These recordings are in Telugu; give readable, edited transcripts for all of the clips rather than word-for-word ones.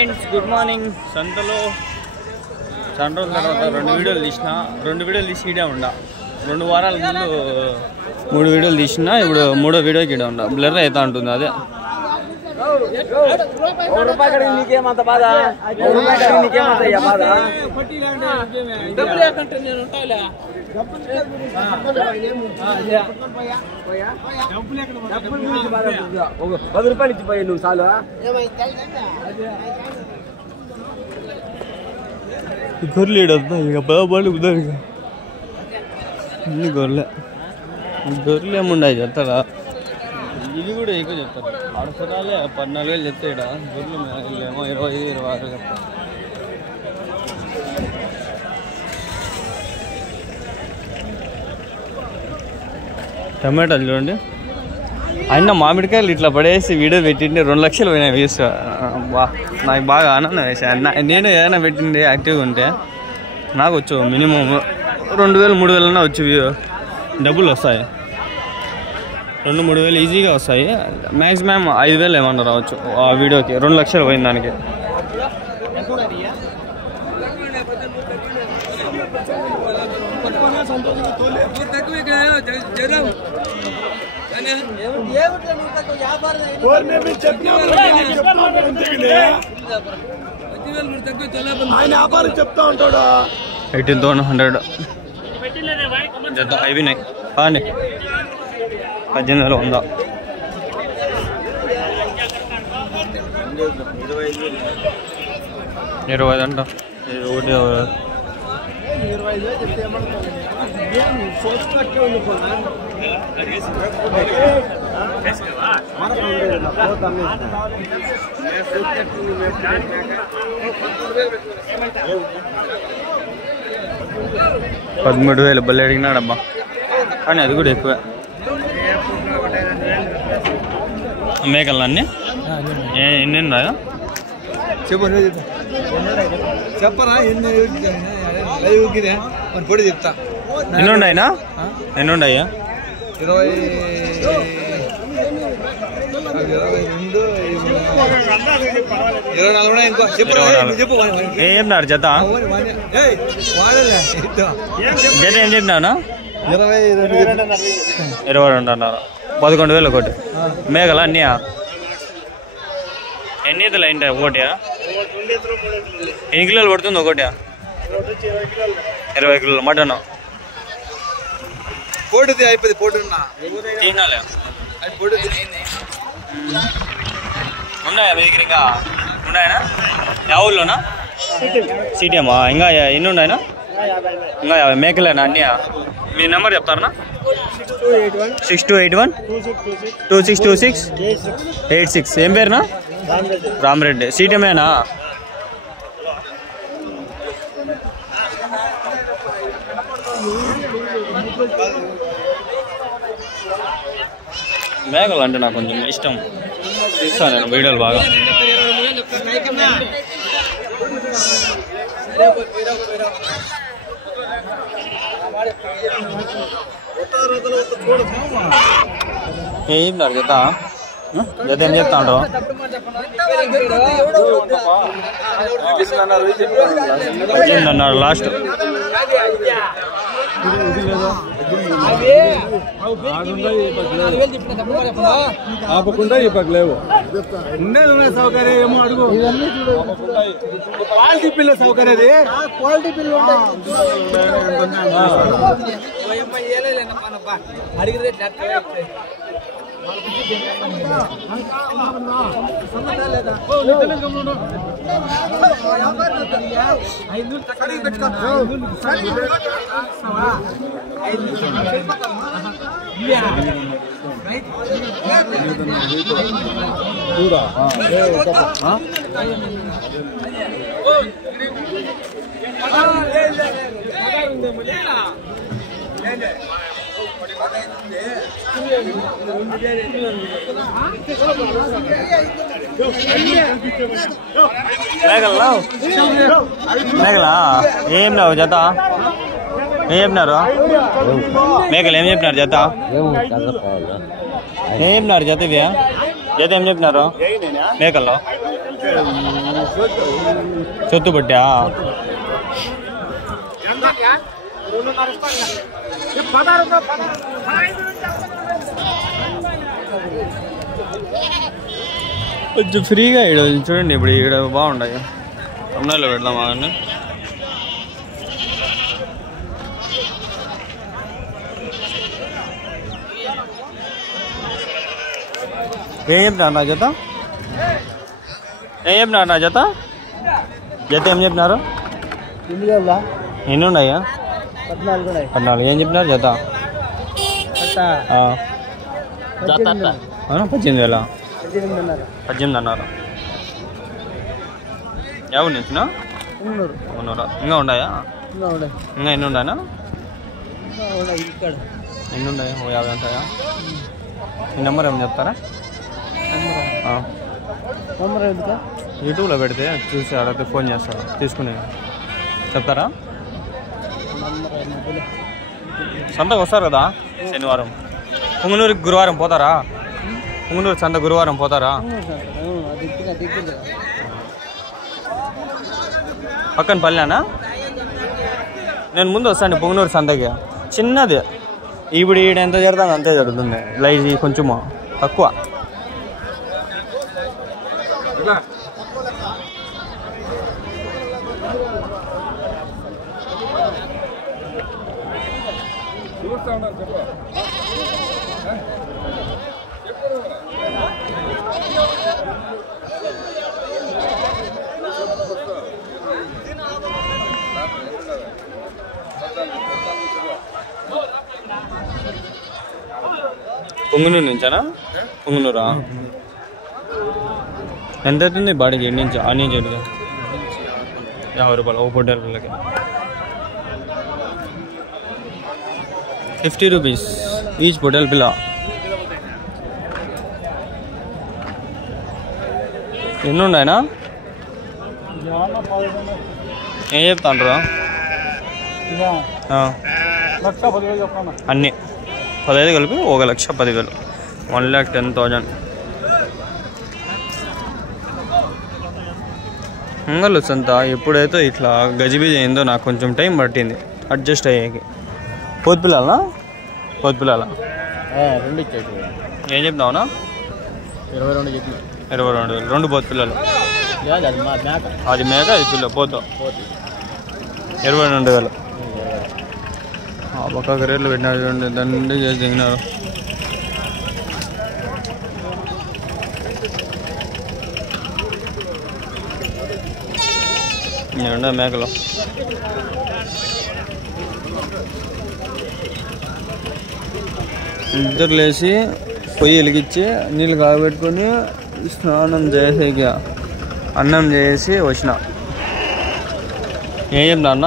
Friends good morning. సంతలో చాలా రోజుల తర్వాత రెండు వీడియోలు తీసి ఇడే ఉండ. 2 వారాల ముందు 3 వీడియోలు తీసిన. ఇప్పుడు 3వ వీడియోకి ఇడే ఉండ. బ్లర్ అవుతా ఉంటుంది. అదే ₹10 ఇచ్చిపోయి నువ్వు చాలు. గొర్రెలు ఇడొద్దా ఇక బాబాలు కుదరగా అన్ని గొర్రెలు ఏముండవు చెప్తారా. ఇది కూడా ఎక్కువ చెప్తారు. 14,000 చెప్తాయి. గొర్రెలు ఏమో 25-26 చెప్తారు. టమాటాలు చూడండి. అయినా మామిడికాయలు ఇట్లా పడేసి వీడియో పెట్టిండే 2 లక్షలు పోయినా వేస్ట్. బా నాకు బాగా ఆనందం వేసాను. నేను ఏదైనా పెట్టిండే యాక్టివ్గా ఉంటే నాకు వచ్చు మినిమం 2,000-3,000 వచ్చి డబ్బులు వస్తాయి. 2-3 వేలు ఈజీగా వస్తాయి. మ్యాక్సిమం 5,000 ఏమన్నా రావచ్చు ఆ వీడియోకి. 2 లక్షలు పోయిన దానికి. చెప్తా ఉంటాడు 18,100 అయిపోయినాయి. అండి 18,100. 25 అంట. ఒకటి 25 చెప్తే $13,000 బల్లి అడిగినాడబ్బా. కానీ అది కూడా ఎక్కువే. మేకలు అన్నీ ఎన్ని ఉన్నాయా చెప్పరా? పొడి చెప్తా. ఎన్ని ఉన్నాయినా? ఎన్ని ఉన్నాయా? 24 ఇంకో చెప్పు. ఏం చెప్పినారు జత? జత ఏం చెప్పినావునా? 22 అన్నారు. 11,000 ఒకటి. మేకలు అన్నీ ఎన్ని ఈతలు అయింటాయి? ఒకటి ఎన్ని కిలోలు పడుతుంది? ఒకటి 20 కిలోలు మటన్. పోటీ అయిపోయింది. పోటీ తినాలి. ఉన్నాయా మీ దగ్గర? ఇంకా ఉన్నాయనా? యా ఊళ్ళోనా? సిటీఎమ్మా. ఇంకా ఎన్ని ఉన్నాయనా? ఇంకా 50 మేకలేనా అన్నీ? మీ నెంబర్ చెప్తారనా? 6281-2626-86. ఏం పేరునా? రామరెడ్డి. సిటీఎమ్మేనా? మేకలు అంటే నాకు కొంచెం ఇష్టం. చూస్తాను నేను వీడియోలు బాగా. ఏం చెప్తారు జత? జత ఏం చెప్తా ఉంటారు? 18 అన్నారు లాస్ట్. ఆపకుండా ఇవ్వలేవు. ఉండేది ఉన్నాయి సౌకర్యం. ఏమో అడుగు. క్వాలిటీ పిల్ల సౌకర్యం. క్వాలిటీ పిల్ల అడిగితే మేకలా ఏం లేవు జత? ఏం చెప్పినారు? మేకలు ఏం చెప్పినారు జత? ఏం చెప్పినారు జత? ఇవి జత ఏం చెప్పినారు మేకల్లో చొత్తు పట్టా కొంచెం ఫ్రీగా ఇక్కడ చూడండి. ఇప్పుడు ఇక్కడ బాగుంటాయి తమిళనాడులో పెడదామా అని. ఏం చెప్పినారు నా జత? ఏం చెప్పినారు నా జత? జత ఏం చెప్పినారు? ఎన్ని ఉన్నాయా? 14. ఏం చెప్పినారు జత? 18,000. 18 అన్నారు. ఎవరు నుంచినా? ఇంకా ఉన్నాయా? ఇంకా ఎన్ని ఉన్నాయా? ఎన్ని ఉన్నాయా? 50 ఉంటాయా? ఈ నెంబర్ ఏమైనా చెప్తారా? యూట్యూబ్లో పెడితే చూసి అడిగితే ఫోన్ చేస్తారా తీసుకునే చెప్తారా? సంతకు వస్తారు కదా శనివారం. పుంగనూరుకి గురువారం పోతారా? పుంగనూరు సంత గురువారం పోతారా? పక్కన పల్లెనా? నేను ముందు వస్తాను పుంగనూరు సంతకి. చిన్నది ఇప్పుడు ఈడ ఎంత జరుగుతుంది అంతే జరుగుతుంది. లైజ్ కొంచెము తక్కువ. పుంగనూరు నుంచానా? పుంగనూరా? ఎంత అవుతుంది బాడీకి? ఎన్ని నుంచి ఆ నుంచి 50 రూపాయలు. ఓ పొట్టేల పిల్లకి 50 రూపీస్ ఈచ్ పొట్టేల పిల్ల. ఎన్ని ఉన్నాయనా? ఏం చెప్తాండ్రు? అన్నీ 15 కలిపి 1,10,000. 1,10,000. అంగళ్ళు సంత ఎప్పుడైతే ఇట్లా గజిబిజి అయిందో నాకు కొంచెం టైం పట్టింది అడ్జస్ట్ అయ్యాకి. పోతు పిల్లలా? పోతు పిల్లలా? 2 ఇచ్చాయి. ఏం చెప్తున్నావునా? 22 చెప్పిన. 22,000. 2 పోతు పిల్లలు. అది మేక అది పిల్ల పోతు. 22,000. పక్కకు రేట్లు పెట్టినారు చూడండి. దండి చేసి దిగినారు. నేను మేకలు ఇద్దరు లేచి పొయ్యి వెలిగించి నీళ్ళు కాబెట్టుకొని స్నానం చేసేక అన్నం చేసి వచ్చిన. ఏం చెప్పినా అన్న?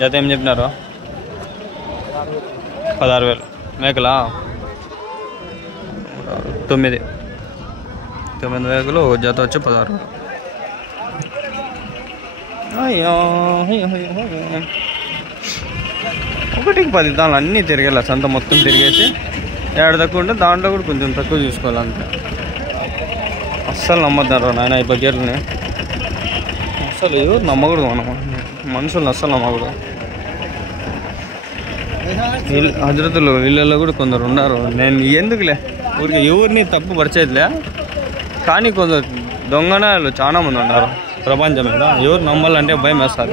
జత ఏం చెప్పినారు? 16,000. మేకలా? 9 మేకలు. ఒక జత వచ్చి 16,000. అయ్యో 1కి 10 దానిలో అన్నీ తిరిగేలా సంత మొత్తం తిరిగేసి ఏడు తక్కువ ఉంటే దాంట్లో కూడా కొంచెం తక్కువ చూసుకోవాలి అంతే. అస్సలు నమ్మద్దారు నాయన ఈ బకెట్లని. అస్సలు ఎవరు నమ్మకూడదు. మనం మనుషులను అస్సలు నమ్మకూడదు. హజరతులు వీళ్ళల్లో కూడా కొందరు ఉన్నారు. నేను ఎందుకులే ఊరికి ఎవరిని తప్పు పరిచేదిలే, కానీ కొందరు దొంగనాలు చాలా మంది ఉన్నారు ప్రపంచం మీద. ఎవరు నమ్మాలంటే భయం వేస్తారు.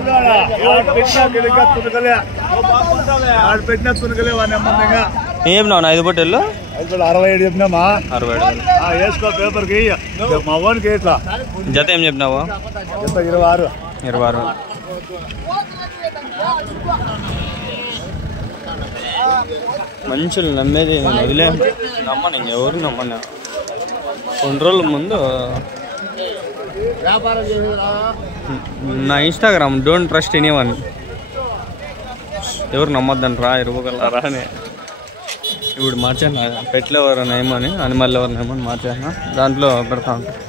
ఏం చెప్పినావు? 5 పొట్టేళ్ళు 67 చెప్పినామా? 67. జత ఏం చెప్పినావు? 26. మనుషులు నమ్మేది నేను వదిలే నమ్మను. ఇంకెవరు నమ్మను. కొన్ని రోజుల ముందు నా ఇన్స్టాగ్రామ్ డోంట్ ట్రస్ట్ ఎనీవన్, ఎవరు నమ్మొద్దంటారా ఎరువుగలరా అని ఇప్పుడు మార్చాను. పెట్లు ఎవరైనా ఏమని అనిమల్ ఎవరైనా ఏమని మార్చాను. దాంట్లో పెడతా ఉంటాను.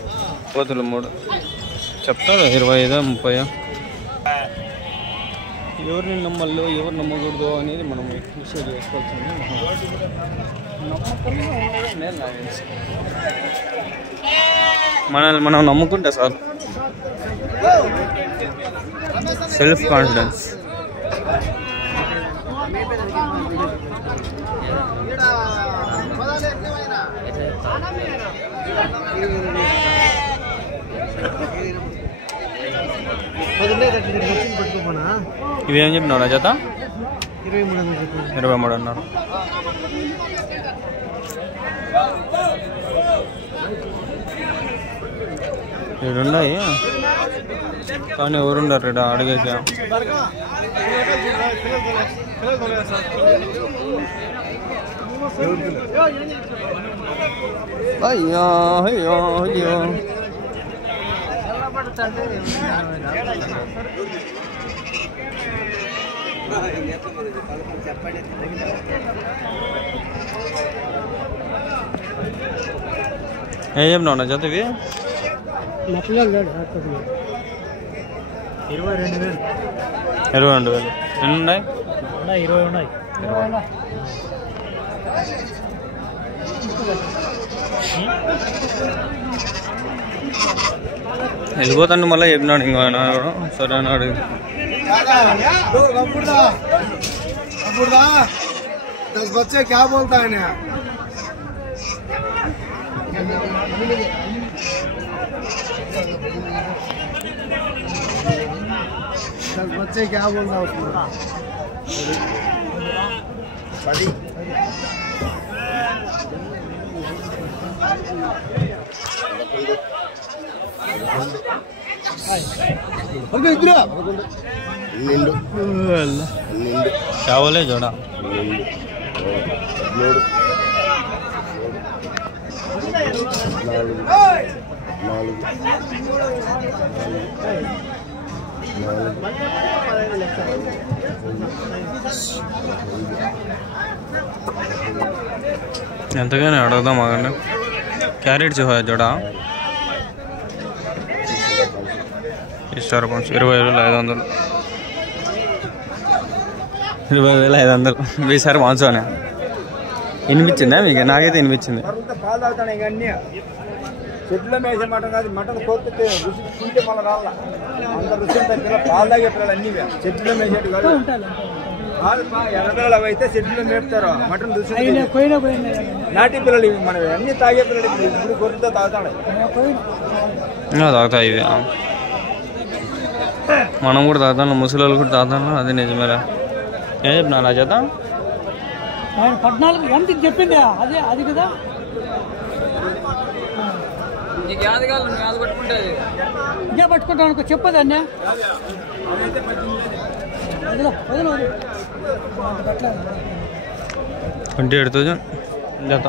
కోతులు 3 చెప్తాడు 25, 30. ఎవరిని నమ్మల్లో ఎవరు నమ్మకూడదు అనేది మనం డిసైడ్ చేసుకోవాల్సింది. మనల్ని మనం నమ్ముకుంటే సార్ సెల్ఫ్ కాన్ఫిడెన్స్. ఇవేం చెప్పినావు నా జత? 23 అన్నారు. ఇడున్నాయి కానీ ఎవరుండారు ఇక్కడ అడిగేసి. అయ్యో అయ్యో అయ్యో ఏం చెప్పినావు నా జత? ఇవి 22,000. ఎన్ని ఉన్నాయి? 20 ఉన్నాయి. వెళ్ళిపోతాను మళ్ళీ చెప్పినాడు ఇంకా సరే అని అడిగి. 10 बच्चे क्या बोलता है ना? 10 बच्चे क्या बोलता है उसको? क्या बोले जोड़ा? ఎంతగానే అడుగుదాం అక్కడ. క్యారెట్ జోడా ఇస్తారు కొంచెం 20,500. 20,500 ఈసారి మాన్సోనే వినిపించిందా మీకు? నాకైతే వినిపించింది. చెట్ల మేసే మటన్ కాదు, మటన్ కోపితే రుచి తింటే మళ్ళీ రాళ్ళ అంత రుచి తగ్గిన పాలు తాగే పిల్లలు అన్నీ చెట్ల మేసేట్టు కాదు. ఎర్రపిల్లలు అవి అయితే చెట్లు మేపుతారు, మటన్ రుచి నాటి పిల్లలు ఇవి మనవి అన్ని తాగే పిల్లలు. ఇప్పుడు గొర్రెతో తాగుతాయి ఇవి. మనం కూడా తాగుతాను, ముసలి కూడా తాగుతాను. అది నిజమేరా. ఏం చెప్పినా నా చేత? 14 ఎంత చెప్పింది అదే అది కదా. ఇదే పట్టుకుంటాను అనుకో, చెప్పదన్నా 27,000 జత.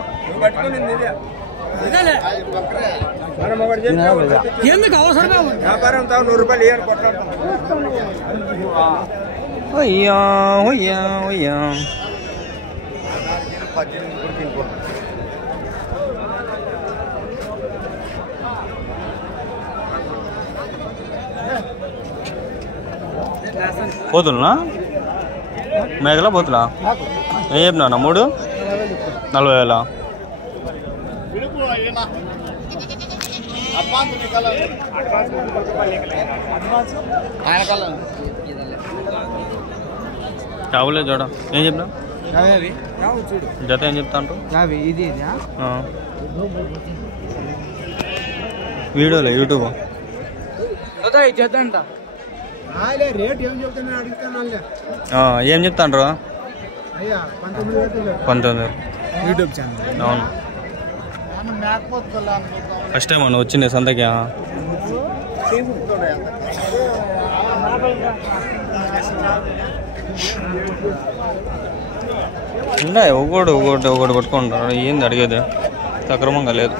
ఎందుకు అవసరమే వ్యాపారం 100 రూపాయలు ఇవ్వాలి కొట్లాడతాం. అయ్యా అయ్యా అయ్యా పోతున్నా మేకలా పోతులా? ఏం చెప్పినా? 3 40,000. చావులే చూడ. ఏం చెప్పినా? జత ఏం చెప్తా అంటారు? వీడియోలో యూట్యూబ్ జత అంట రేట్ ఏం చెప్తాను అడుగుతాను. ఏం చెప్తాండ్రు? 19,000 యూట్యూబ్ ఛానల్. అవును, ఫస్ట్ టైం అన్న వచ్చింది సంతకి. ఉన్నాయి ఒకటి పట్టుకుంటారు. ఏంది అడిగేది? సక్రమంగా లేదు.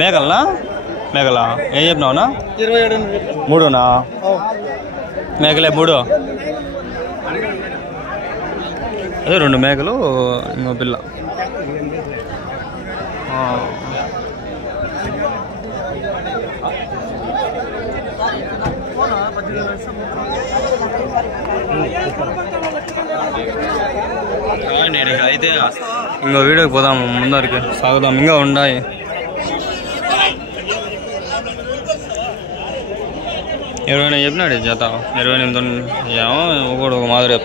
మేకలనా? మేకలా ఏం చెప్పినావునా? 3నా? మేకలే 3. అదే 2 మేకలు ఇంకో పిల్ల. అయితే ఇంకో వీడియోకి పోదాము, ముందరికి సాగుదాం, ఇంకా ఉన్నాయి. 28 చెప్పినాడు జత, 28 ఏమో ఒకడు ఒక మాదిరి చెప్తాను.